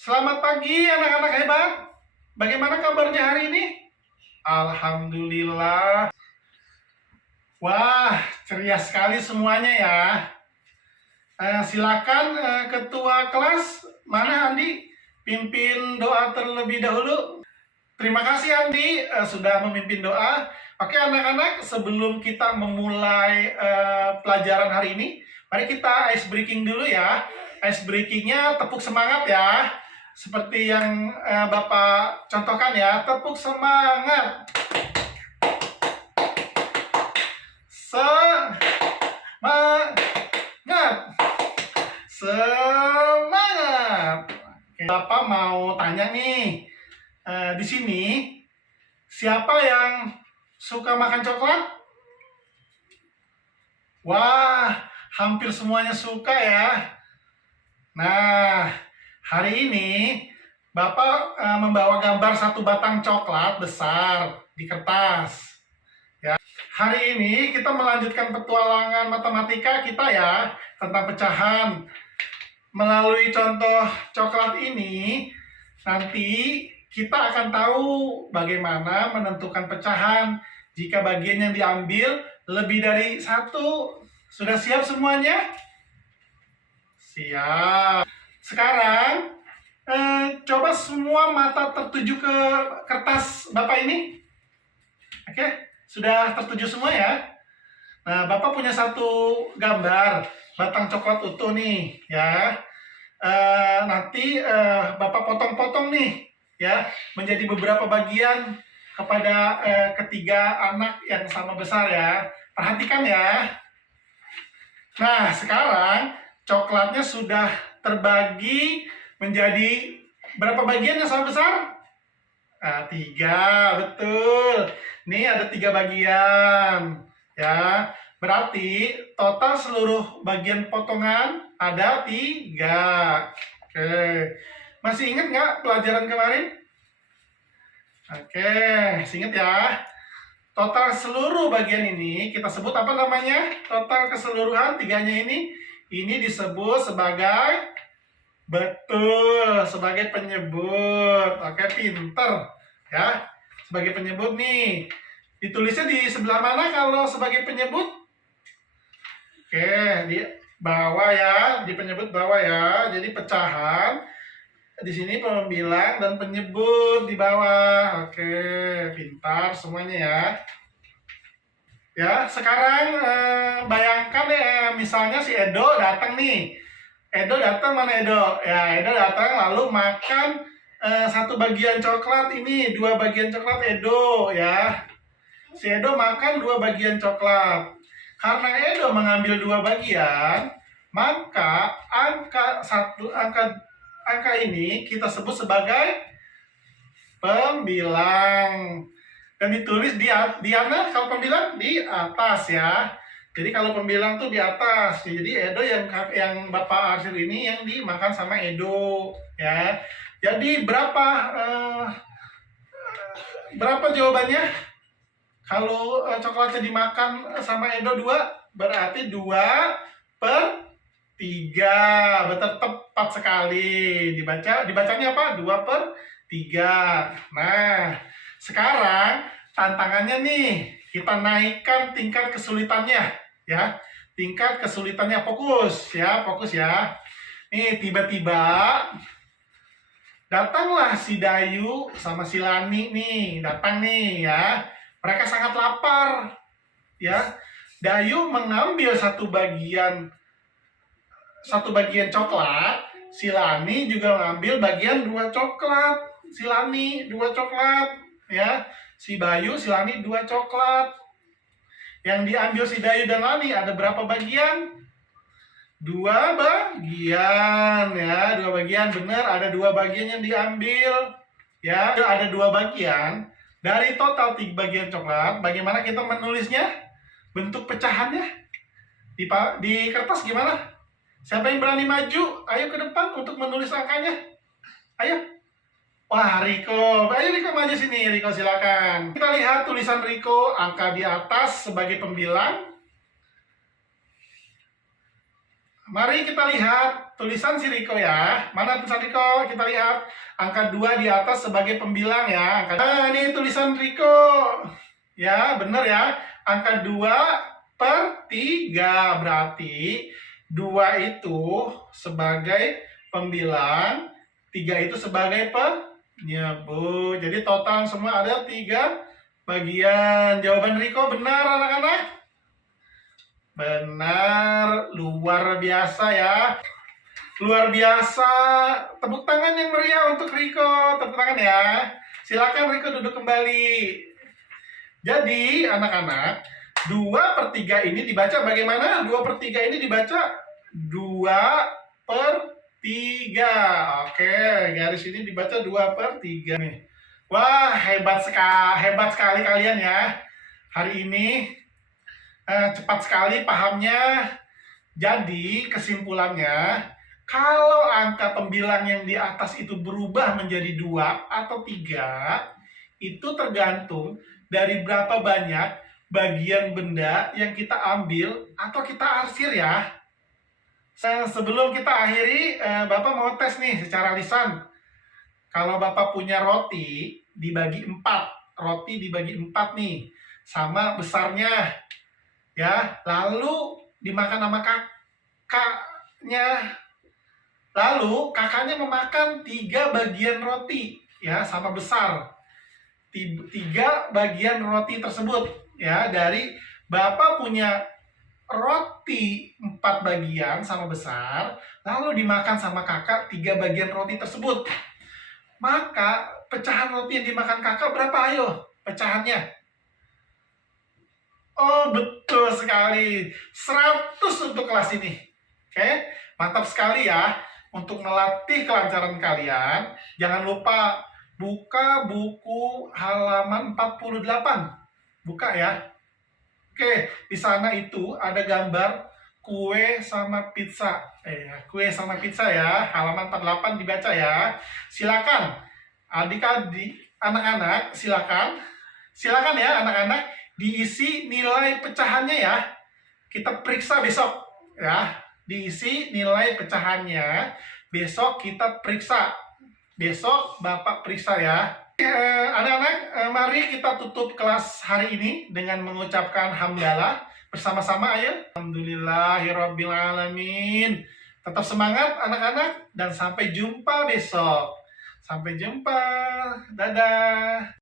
Selamat pagi anak-anak hebat. Bagaimana kabarnya hari ini? Alhamdulillah. Wah, ceria sekali semuanya ya. Silakan ketua kelas, mana Andi? Pimpin doa terlebih dahulu. Terima kasih Andi sudah memimpin doa. Oke anak-anak, sebelum kita memulai pelajaran hari ini, mari kita ice breaking dulu ya. Ice breakingnya tepuk semangat ya. Seperti yang Bapak contohkan ya, tepuk semangat. Semangat. Semangat. Oke, Bapak mau tanya nih, di sini siapa yang suka makan coklat? Wah, hampir semuanya suka ya. Nah, hari ini Bapak membawa gambar satu batang coklat besar di kertas. Ya. Hari ini kita melanjutkan petualangan matematika kita ya, tentang pecahan. Melalui contoh coklat ini, nanti kita akan tahu bagaimana menentukan pecahan jika bagian yang diambil lebih dari satu. Sudah siap semuanya? Siap. Sekarang, coba semua mata tertuju ke kertas Bapak ini. Oke, sudah tertuju semua ya? Nah, Bapak punya satu gambar batang coklat utuh nih, ya. Nanti Bapak potong-potong nih, ya, menjadi beberapa bagian kepada ketiga anak yang sama besar ya. Perhatikan ya. Nah, sekarang coklatnya sudah terbagi menjadi berapa bagian yang sama besar? Nah, 3, betul. Ini ada 3 bagian. Ya, berarti total seluruh bagian potongan ada 3. Oke, masih ingat nggak pelajaran kemarin? Oke, masih ingat ya. Total seluruh bagian ini kita sebut apa namanya? Total keseluruhan tiganya ini disebut sebagai, betul, sebagai penyebut. Oke, pinter ya. Sebagai penyebut nih. Ditulisnya di sebelah mana kalau sebagai penyebut? Oke, di bawah ya, di penyebut bawah ya. Jadi pecahan di sini pembilang dan penyebut di bawah. Oke, pintar semuanya ya. Ya, sekarang bayangkan ya, misalnya si Edo datang nih. Edo datang, mana Edo? Ya, Edo datang lalu makan satu bagian coklat ini, 2 bagian coklat Edo ya. Si Edo makan 2 bagian coklat. Karena Edo mengambil 2 bagian, maka angka ini kita sebut sebagai pembilang. Dan ditulis di mana kalau pembilang? Di atas ya. Jadi kalau pembilang tuh di atas. Jadi Edo yang Bapak Arsir ini yang dimakan sama Edo ya. Jadi berapa jawabannya? Kalau coklatnya dimakan sama Edo 2, berarti 2/3. Betul, tepat sekali. Dibacanya apa? 2/3. Nah, sekarang tantangannya nih, kita naikkan tingkat kesulitannya ya. Tingkat kesulitannya, fokus ya. Nih, tiba-tiba datanglah si Dayu sama si Lani nih, datang nih ya. Mereka sangat lapar ya. Dayu mengambil satu bagian coklat, si Lani juga mengambil bagian 2 coklat. Si Lani 2 coklat ya. Si Bayu, si Lani 2 coklat. Yang diambil si Dayu dan Lani ada berapa bagian? 2 bagian ya, 2 bagian, benar, ada 2 bagian yang diambil ya, ada 2 bagian dari total 3 bagian coklat. Bagaimana kita menulisnya? Bentuk pecahannya di kertas gimana? Siapa yang berani maju? Ayo ke depan untuk menulis angkanya. Ayo. Wah, Riko. Ayo Riko maju sini, Riko silakan. Kita lihat tulisan Riko, angka di atas sebagai pembilang. Mari kita lihat tulisan si Riko ya. Mana tulisan Riko? Kita lihat angka 2 di atas sebagai pembilang ya. Nah, ini tulisan Riko. Ya, benar ya. Angka 2/3. Berarti 2 itu sebagai pembilang, 3 itu sebagai penyebut. Jadi total semua ada 3 bagian. Jawaban Riko benar anak-anak? Benar, luar biasa ya. Luar biasa. Tepuk tangan yang meriah untuk Riko. Tepuk tangan ya. Silakan Riko duduk kembali. Jadi anak-anak, 2/3 ini dibaca bagaimana? 2/3 ini dibaca 2/3. Oke, garis ini dibaca 2/3 nih. Wah, hebat sekali kalian ya. Hari ini cepat sekali pahamnya. Jadi kesimpulannya, kalau angka pembilang yang di atas itu berubah menjadi 2 atau 3, itu tergantung dari berapa banyak bagian benda yang kita ambil atau kita arsir ya. Sebelum kita akhiri, Bapak mau tes nih secara lisan. Kalau Bapak punya roti dibagi 4, roti dibagi 4 nih, sama besarnya ya, lalu dimakan sama kakaknya, lalu kakaknya memakan 3 bagian roti ya, sama besar 3 bagian roti tersebut ya. Dari Bapak punya roti 4 bagian sama besar, lalu dimakan sama kakak 3 bagian roti tersebut, maka pecahan roti yang dimakan kakak berapa? Ayo pecahannya. Oh, betul sekali. 100 untuk kelas ini. Oke, mantap sekali ya. Untuk melatih kelancaran kalian, jangan lupa buka buku halaman 48. Buka ya. Oke, di sana itu ada gambar kue sama pizza. Kue sama pizza ya. Halaman 48 dibaca ya. Silakan adik-adik, anak-anak, silakan ya anak-anak, diisi nilai pecahannya ya. Kita periksa besok ya. Diisi nilai pecahannya. Besok kita periksa. Besok Bapak periksa ya. Anak-anak, mari kita tutup kelas hari ini dengan mengucapkan hamdalah bersama-sama ayo. Alhamdulillahirrabbilalamin. Tetap semangat anak-anak dan sampai jumpa besok. Sampai jumpa. Dadah.